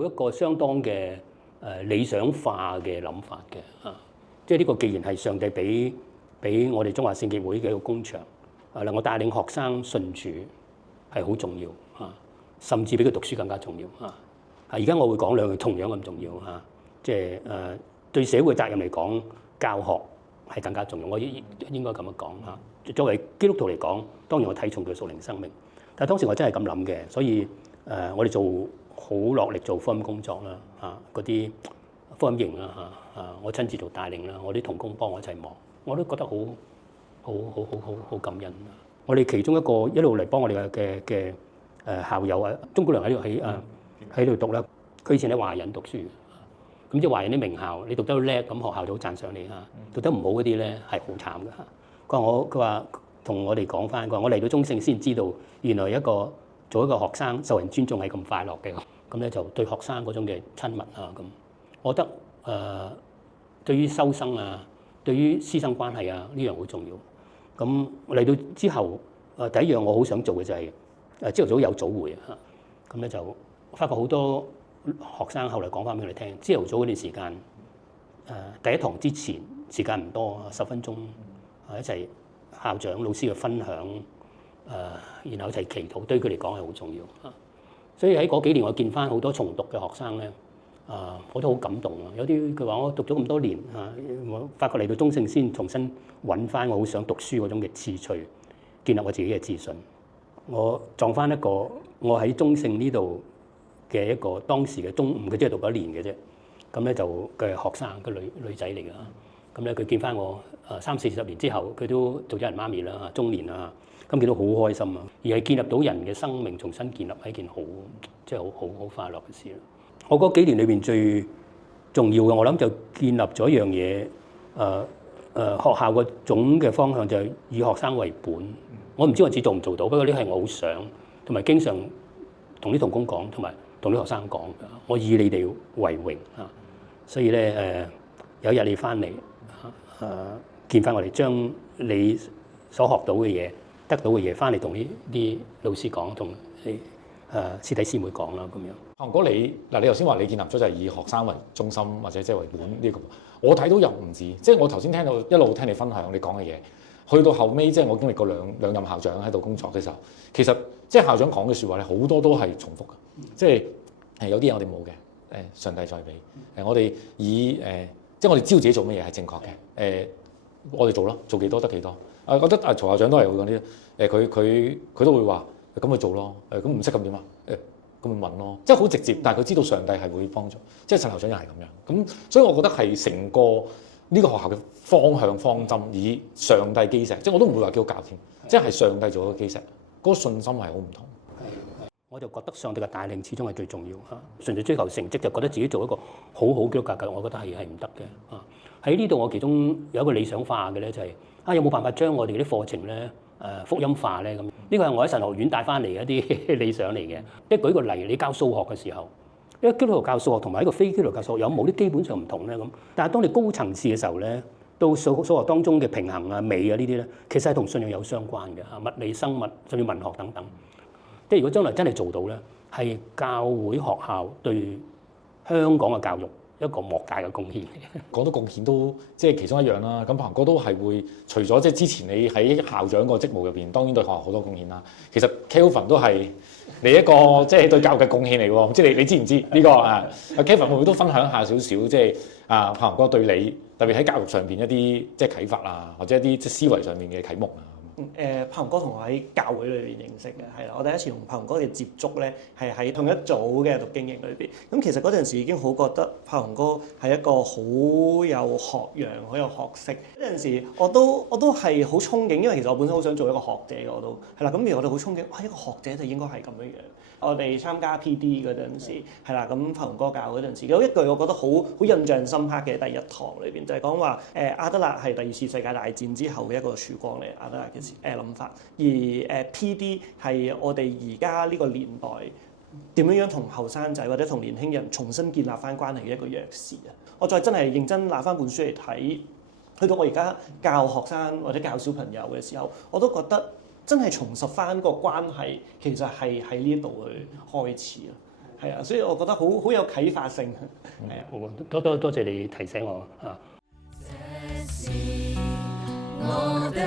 有一個相當嘅理想化嘅諗法嘅即係呢個既然係上帝俾我哋中華聖潔會嘅一個工場，能夠帶領學生信主係好重要甚至比佢讀書更加重要而家我會講兩樣同樣咁重要即係對社會責任嚟講，教學係更加重要。我應該咁樣講作為基督徒嚟講，當然我睇重佢屬靈生命，但係當時我真係咁諗嘅，所以我哋做好落力做福音工作啦嗰啲福音營啦我親自做帶領啦，我啲同工幫我一齊忙，我都覺得好感恩。我哋其中一個一路嚟幫我哋嘅校友鍾姑娘喺度讀啦，佢以前喺華人讀書，咁即係華人啲名校，你讀得叻，咁學校就好讚賞你讀得唔好嗰啲咧係好慘㗎佢話同我哋講翻，佢話我嚟到中聖先知道，原來做一個學生受人尊重係咁快樂嘅，咁咧就對學生嗰種嘅親密咁，我覺得對於修生對於師生關係呢樣好重要。咁嚟到之後第一樣我好想做嘅就係朝頭早有早會咁咧就發覺好多學生後嚟講翻俾我哋聽，朝頭早嗰段時間第一堂之前時間唔多10分鐘一齊校長老師嘅分享然後一齊祈禱，對佢嚟講係好重要所以喺嗰幾年我見翻好多重讀嘅學生咧我都好感動有啲佢話我讀咗咁多年我發覺嚟到中聖先重新揾翻我好想讀書嗰種嘅志趣，建立我自己嘅自信。我撞翻一個我喺中聖呢度嘅一個當時嘅中五，佢即係讀咗1年嘅啫。咁咧就嘅學生個女仔嚟㗎。咁咧佢見翻我30-40年之後，佢都做咗人媽咪啦，中年啦。咁見到好開心而係建立到人嘅生命重新建立係一件好即係好快樂嘅事啦。我嗰幾年裏邊最重要嘅，我諗就建立咗一樣嘢學校個總嘅方向就係以學生為本。我唔知我自己做唔做到，不過呢係我好想，同埋經常同啲同工講，同埋同啲學生講，我以你哋為榮所以咧有一日你翻嚟見翻我哋，將你所學到嘅嘢、得到嘅嘢翻嚟同啲老師講，同啲師弟師妹講啦咁樣。阿哥你頭先話你建立咗就係以學生為中心或者即係為本呢個，我睇到又唔止，即係我頭先聽到一路聽你分享你講嘅嘢。去到後尾，即係我經歷過兩任校長喺度工作嘅時候，其實即係校長講嘅説話咧，好多都係重複嘅，即係有啲嘢我哋冇嘅，上帝再俾，我哋以即係我哋知道自己做乜嘢係正確嘅，我哋做咯，做幾多得幾多。覺得曹校長都係會講呢啲，佢都會話咁去做咯，咁唔識咁點啊？咁咪問咯，即係好直接，但係佢知道上帝係會幫助，即係陳校長又係咁樣，咁所以我覺得係成個呢個學校嘅方向方針以上帝基石，即係我都唔會話叫教添，即係上帝做個基石，嗰個信心係好唔同。我就覺得上帝嘅帶領始終係最重要純粹追求成績就覺得自己做一個好好嘅教育，我覺得係唔得嘅喺呢度我其中有一個理想化嘅咧就係有冇辦法將我哋啲課程咧福音化咧咁？呢個係我喺神學院帶翻嚟嘅一啲理想嚟嘅。即係舉個例，你教數學嘅時候，一個基督徒教數學同埋一個非基督徒教數學有冇啲基本上唔同咧咁？但係當你高層次嘅時候咧，到數學當中嘅平衡美呢啲咧，其實係同信仰有相關嘅物理、生物甚至文學等等。即係如果將來真係做到咧，係教會學校對香港嘅教育一個莫大嘅貢獻。講到貢獻都即係其中一樣啦。咁彭哥都係會除咗即係之前你喺校長個職務入邊，當然對學校好多貢獻啦。其實 Kelvin 都係你一個即係對教育嘅貢獻嚟喎。即係你知唔知呢個Kelvin 會唔會都分享下少少即係彭哥對你特別喺教育上邊一啲即係啟發或者一啲即係思維上面嘅啟蒙柏宏哥同我喺教會裏邊認識嘅，係啦，我第一次同柏宏哥嘅接觸咧，係喺同一組嘅讀經營裏邊。咁其實嗰陣時已經好覺得柏宏哥係一個好有學養、好有學識。嗰陣時我都係好憧憬，因為其實我本身好想做一個學者嘅，我都係啦。咁而我哋好憧憬，一個學者就應該係咁樣樣。我哋參加 PD 嗰陣時係啦，咁柏宏哥教嗰陣時有一句我覺得好印象深刻嘅第一堂裏邊，就係講話阿德勒係第二次世界大戰之後嘅一個曙光嚟，阿德勒嘅諗法，而PD 係我哋而家呢個年代點樣同後生仔或者同年輕人重新建立翻關係嘅一個鑰匙啊！我再真係認真拿翻本書嚟睇，去到我而家教學生或者教小朋友嘅時候，我都覺得真係重拾翻個關係，其實係喺呢度去開始啊！係啊，所以我覺得好有啟發性，係啊。好，多謝你提醒我啊。我的